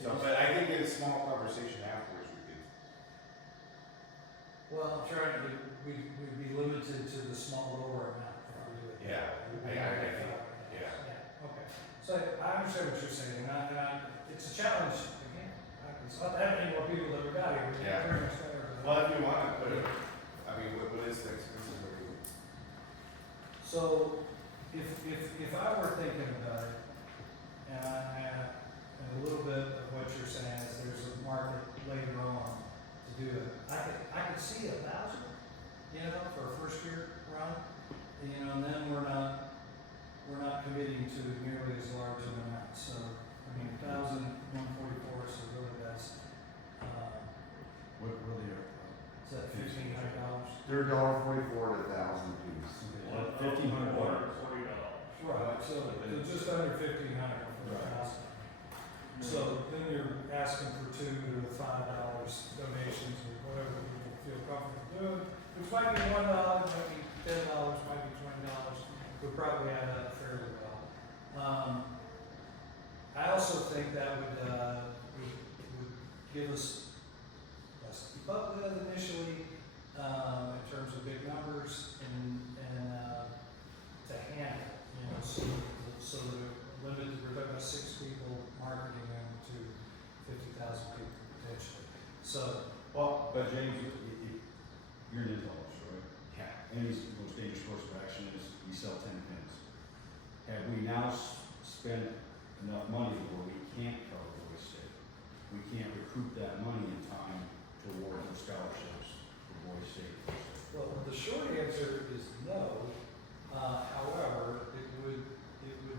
So, but I think in a small conversation afterwards, we could. Well, I'm trying to, we'd be limited to the small lower amount if we do it. Yeah, I think, yeah. Okay, so I understand what you're saying, and it's a challenge, again, it's not that many more people that we got here. Yeah. Pretty much better. Well, if you want to put it, I mean, what is the expenses that we? So, if I were thinking about it, and a little bit of what you're saying is there's a market later on to do it, I could see 1,000, you know, for a first year run, you know, and then we're not committing to nearly as large an amount, so, I mean, 1,144, so really that's, What really are? is that $1,500? They're $1.44 to 1,000 piece. $1,500. Right, so just under 1,500 for the thousand. So then you're asking for $2 to $5 donations or whatever people feel comfortable doing, which might be $1, might be $10, might be $20, would probably add up fairly well. I also think that would give us less to keep up with initially, in terms of big numbers and to handle, you know, so we're limited, we're talking about 6 people marketing them to 50,000 people potentially. So, Well, but James, you're an intel officer, right? Yeah. And his most dangerous course of action is we sell 10 pins. Have we now spent enough money where we can't cover Boys State? We can't recruit that money in time to award those scholarships for Boys State. well, the short answer is no. However, it would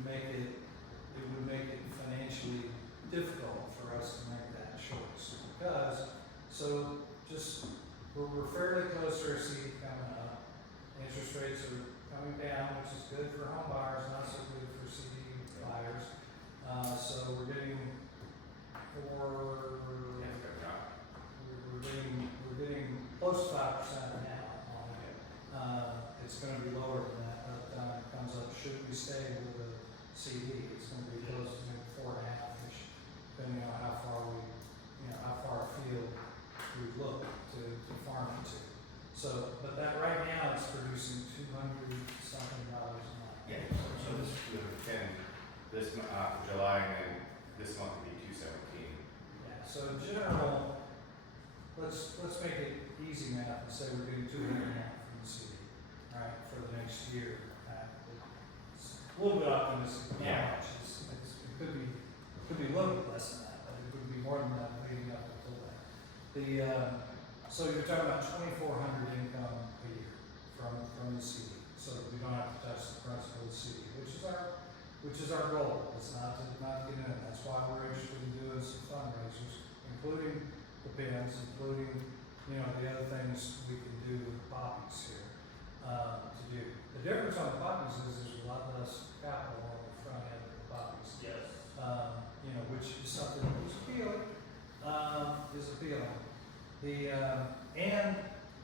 make it financially difficult for us to make that choice because, so just, we're fairly close to our CD coming up. Interest rates are coming down, which is good for home buyers, not so good for CD buyers. So we're getting we're getting close to 5% now on it. It's gonna be lower than that by the time it comes up. Should we stay with the CD, it's gonna be close to maybe 4.5-ish, depending on how far afield we look to farm it to. So, but that right now it's producing $200-something a month. Yeah, so this would have been this, for July, and then this month would be 217. Yeah, so in general, let's make it easy math and say we're getting 200 now from the city, right, for the next year. It's a little bit optimistic, not Yeah. much. It could be a little bit less than that, but it would be more than that leading up until that. So you're talking about 2,400 income a year from the city, so that we don't have to touch the principal of the city, which is our goal. It's not to get in. That's why we're interested in doing some fundraisers, including the pins, including, you know, the other things we can do with poppies here, to do. The difference on the poppies is there's a lot less capital on the front end of the poppies. Yes. You know, which is something that is appealing. And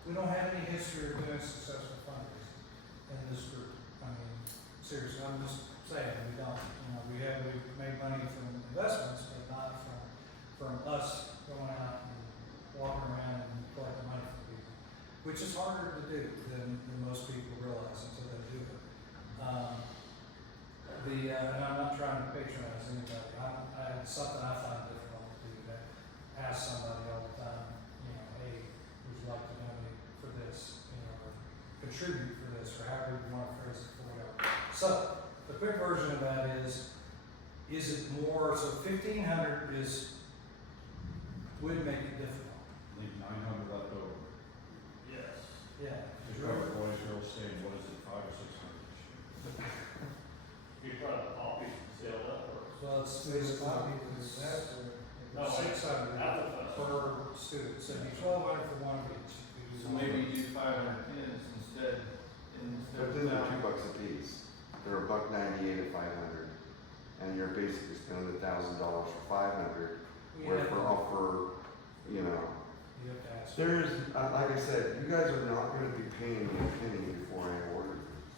we don't have any history of doing successful fundraising in this group. I mean, seriously, I'm just saying, we don't. You know, we've made money from investments, but not from us going out and walking around and collecting money from people, which is harder to do than most people realize until they do it. And I'm not trying to patronize anybody. It's something I find difficult to do, to ask somebody all the time, you know, hey, would you like to donate for this, you know, or contribute for this, or however you want to phrase it, for whatever. So, the quick version of that is it more, so 1,500 would make it difficult. I think 900 left over. Yes. Yeah. To cover Boys, Girls State, what is it, 500 or 600? You try the poppies and sell that or? Well, it's No, 600 Applefest. per student, so it'd be 1,200 for one of each. So maybe you do 500 pins instead But then they're $2 a piece. They're $1.98 at 500, and you're basically spending $1,000 for 500. Where for you know, You have to ask. there's like I said, you guys are not going to be paying me a penny before I order these.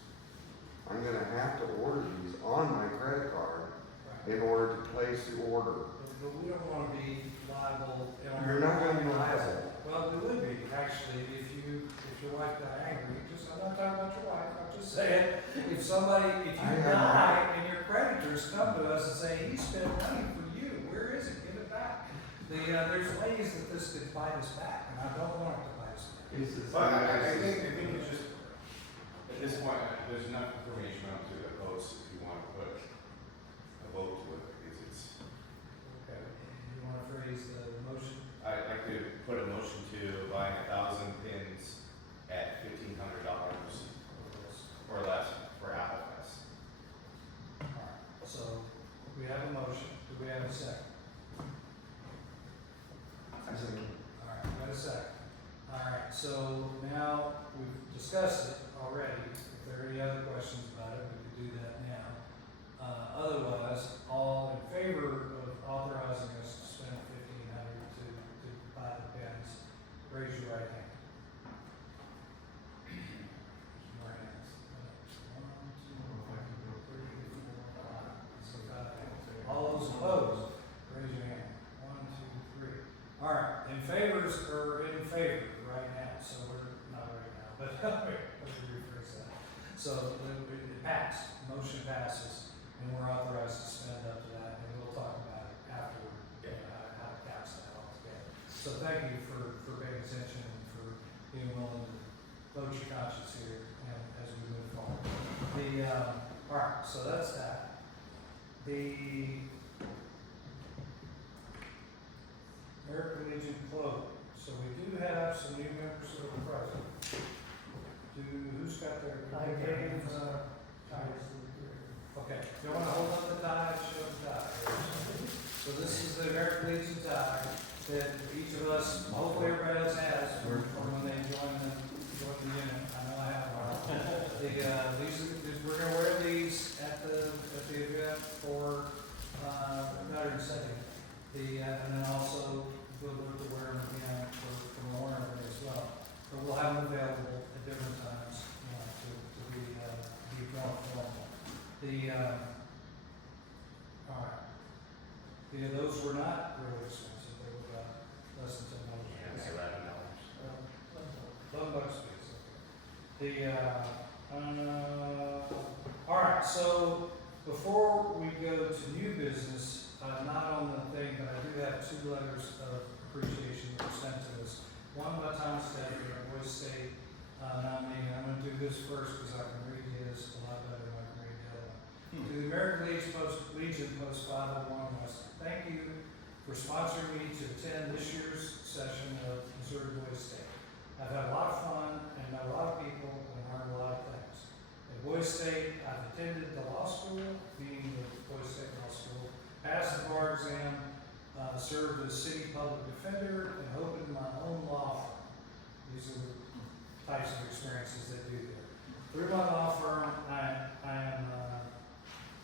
I'm going to have to order these on my credit card Right. in order to place the order. But we don't want to be liable. You're not going to be liable. Well, we would be, actually, if your wife got angry, I'm not talking about your wife, I'm just saying, if you die and your creditors come to us and say, he spent money for you, where is it, give it back. There's ways that this could bite us back, and I don't want it to bite us back. But I think it's just, at this point, there's enough information up to the post if you want to put a vote to it, because it's, Okay, you want to phrase the motion? I'd like to put a motion to buy 1,000 pins at $1,500 or less for Applefest. Alright, so we have a motion, do we have a second? Alright, we got a second. Alright, so now we've discussed it already. If there are any other questions about it, we could do that now. Otherwise, all in favor of authorizing us to spend $1,500 to buy the pens, raise your right hand. More hands. 1, 2, 3, 4, 5. So, all those in Opposed? Raise your hand. 1, 2, 3. All right, in favors or in favor right now, so we're not right now, but let me rephrase that. So it passed, motion passes, and we're authorized to spend up to that, and we'll talk about it afterward, how to caps that all together. So thank you for paying attention and for being willing to vote your conscience here and as we move forward. All right, so that's that. The American Legion Club. So we do have some new members of the present. Who's got their? I gave, ties. Okay, if you want to hold up the tie, show the tie. So this is the American Legion tie that each of us, hopefully everybody else has, from when they join the unit. I know I have one. We're gonna wear these at the event for Veterans Day. And then also we'll look to wear them again for Memorial Day as well. But we'll have them available at different times, to be more formal. All right. Those were not really expensive. They were less than $10. Yeah, it's $11. $11 piece. All right. So before we go to new business, not on the thing, but I do have 2 letters of appreciation that were sent to us. One by Thomas Steady, our Boise State nominee. I'm going to do this first because I can read his a lot better than I can read the other one. To the American Legion Post 501 Weston, thank you for sponsoring me to attend this year's session of Missouri Boise State. I've had a lot of fun and met a lot of people and learned a lot of things. At Boise State, I've attended the law school, meaning the Boise State Law School, passed the bar exam, served as city public defender, and opened my own law firm. These are the types of experiences they do there. Through my law firm, I am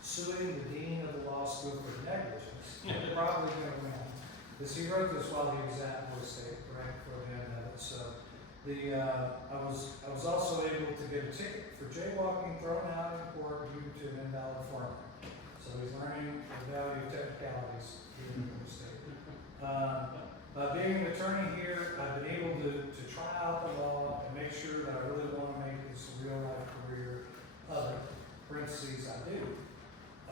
suing the dean of the law school for negligence. They're probably going to win. Because he wrote this while he was at Boise State, right before the end of it. So I was also able to get a ticket for jaywalking thrown out in court due to an invalid form. So he's learning the value of technicalities here in the state. Being an attorney here, I've been able to try out the law and make sure that I really want to make this a real life career. Other parentheses, I do.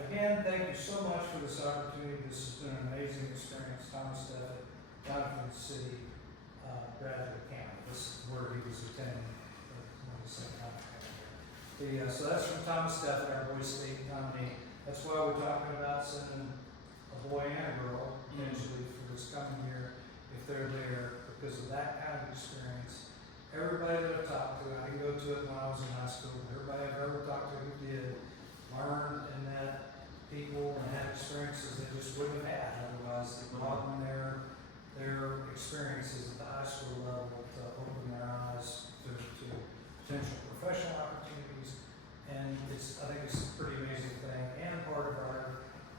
Again, thank you so much for this opportunity. This has been an amazing experience. Thomas Steffen, Jonathan City, Bradford County. This is where he was attending when he said so that's from Thomas Steffen, our Boise State nominee. That's why we're talking about sending a boy and a girl potentially for this coming year if they're there because of that kind of experience. Everybody that I've talked to, I didn't go to it when I was in high school, but everybody I've ever talked to who did learned and met people and had experiences they just wouldn't have had otherwise. They broaden their experiences at the high school level to open their eyes to potential professional opportunities. And I think it's a pretty amazing thing and part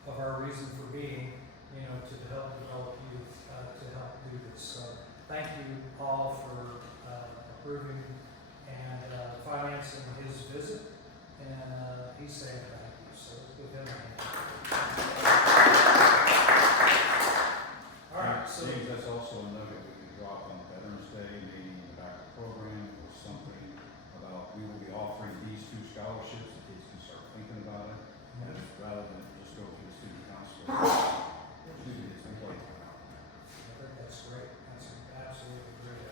of our reason for being, to help develop youth to help do this. So thank you all for approving and financing his visit. And he's saying thank you. So with him. All right. So James, that's also a nugget we can drop on Veterans Day, maybe in the back of the program or something about we will be offering these 2 scholarships. The kids can start thinking about it, and rather than just go through the student council. I think that's great. That's absolutely great.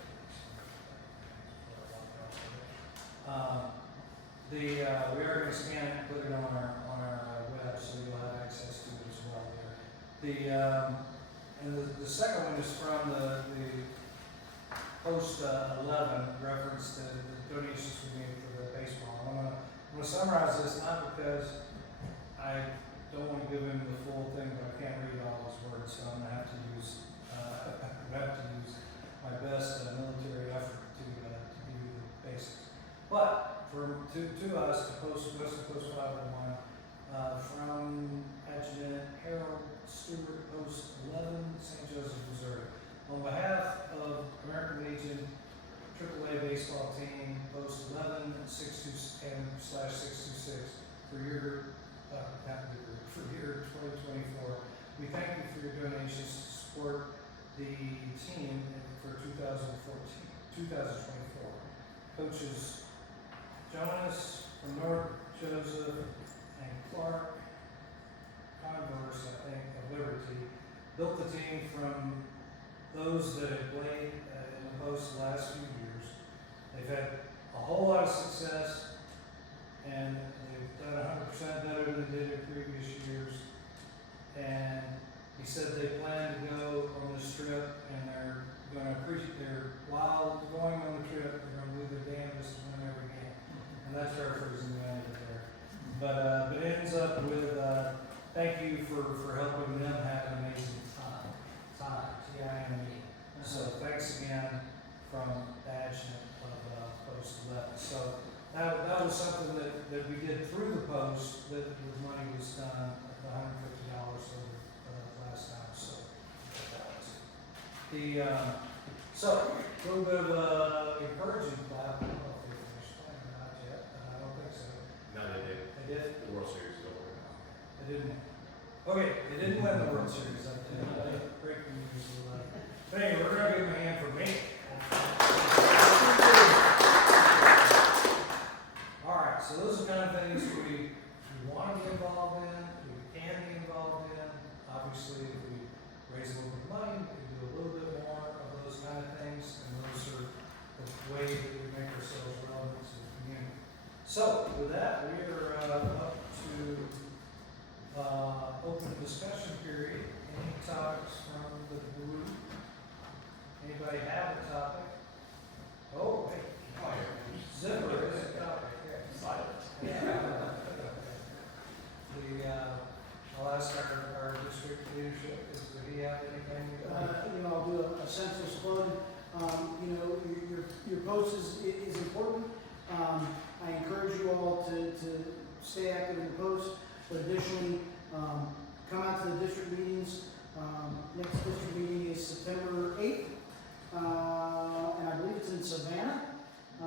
We are going to scan it and put it on our web, so you'll have access to it as well there. And the second one is from the post 11 reference to the donations we made for the baseball. I'm going to summarize this not because I don't want to give him the full thing, but I can't read all his words, so I'm going to have to use my best military effort to give you the basics. But to us, to Weston Post 501, from Adjutant Harold Stewart, Post 11, St. Joseph, Missouri. On behalf of American Legion AAA baseball team, Post 11, 626 for year 2024, we the team for 2024. Coaches Jonas from North, Joseph, and Clark Converse, I think, of Liberty, built the team from those that have played in the post the last few years. They've had a whole lot of success, and they've done 100% better than they did in previous years. And he said they plan to go on this trip, and they're going to appreciate while going on the trip, they're going to do their damnedest to win every game. And that's paraphrasing the end of it there. But it ends up with thank you for helping them have an amazing time. T-I-M-E. So thanks again from Badgett of Post 11. So that was something that we did through the post, that the money was done at $150 over last time. So that was so a little bit of encouraging clap. I don't know if they finished playing or not yet. I don't think so. No, they did. They did? The World Series is over now. They didn't. Okay, they didn't win the World Series. I tell you, breaking news. But anyway, we're gonna give them a hand for me. All right, so those are the kind of things we want to be involved in, we can be involved in. Obviously, if we raise a little bit of money, we can do a little bit more of those kind of things, and those are the ways that we make ourselves relevant to the community. So, with that, we are up to open discussion period. Any topics from the group? Anybody have a topic? Oh, wait. Zipper is a topic. I'll ask our district leadership, does he have anything? I'll do a census fund. Your post is important. I encourage you all to stay active in the post, but additionally, come out to the district meetings. Next district meeting is September 8th, and I believe it's in Savannah. I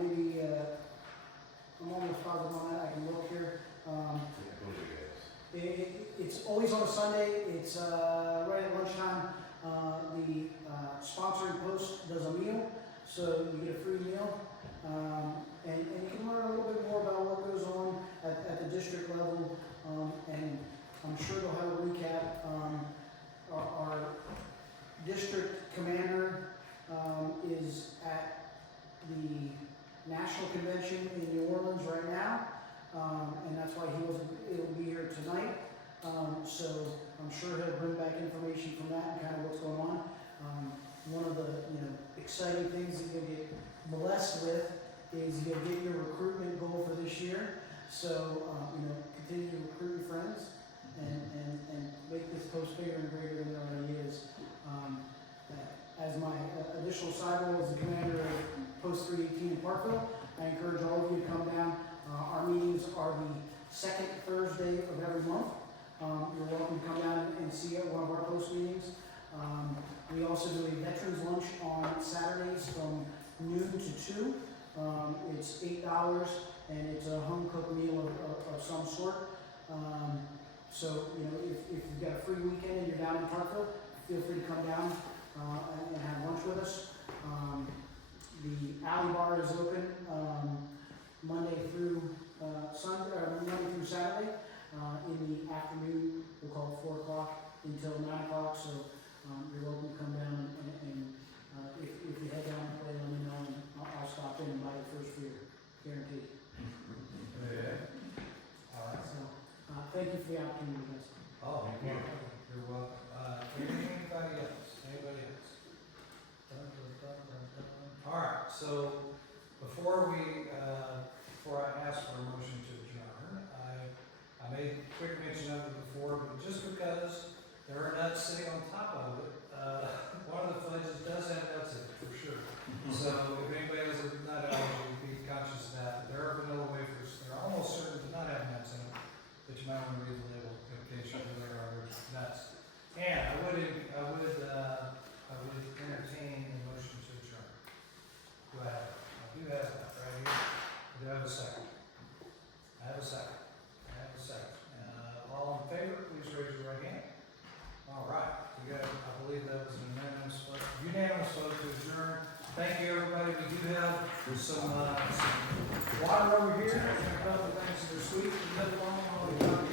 may be, I'm almost positive on that, I can look here. It's always on a Sunday, it's right at lunchtime. The sponsoring post does a meal, so you get a free meal. And you can learn a little bit more about what goes on at the district level, and I'm sure they'll have a recap. Our district commander is at the National Convention in New Orleans right now, and that's why he wasn't able to be here tonight. So I'm sure he'll bring back information from that and kind of what's going on. One of the exciting things that you'll get blessed with is you'll get your recruitment goal for this year. So continue to recruit your friends and make this post bigger and greater than it already is. As my additional side role as the commander of Post 318 in Parkville, I encourage all of you to come down. Our meetings are the second Thursday of every month. You're welcome to come down and see one of our post meetings. We also do a veterans lunch on Saturdays from noon to 2. It's $8 and it's a home cooked meal of some sort. So if you've got a free weekend and you're down in Parkville, feel free to come down and have lunch with us. The alley bar is open Monday through Saturday. In the afternoon, we'll call it 4 o'clock until 9 o'clock. So you're welcome to come down and if you head down and play, let me know and I'll stop in and buy your first beer, guaranteed. Yeah. All right. So thank you for the opportunity, guys. Oh, you're welcome. Anybody else? All right. So before I ask for a motion to adjourn, I made quick mention of it before, but just because there are nuts sitting on top of it, one of the fudges does have nuts in it for sure. So if anybody has a nut allergy, be conscious of that. There are vanilla wafers. They're almost certain to not have nuts in them, but you might want to read the label in case you know there are nuts. And I would entertain a motion to adjourn. Do I have it? I do have that right here. Do I have a second? I have a second. All in favor, please raise your right hand. All right. We got, I believe that was an unanimous vote to adjourn. Thank you, everybody. We do have some water over here, and a couple of things that are sweet, and live long, all the time.